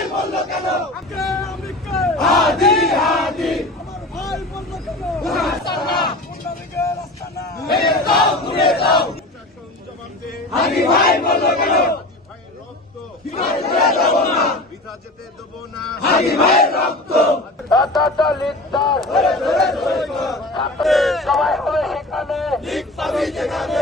ভাই বলল কেন? হাদি হাদি আমার ভাই বলল কেন? ভেঙে দাও ঘুরে দাও হাদি ভাই বলল কেন? বৃথা যেতে দেব না হাদি ভাইয়ের রক্ত সবাই হবে সেখানে লিখ পাবি যেখানে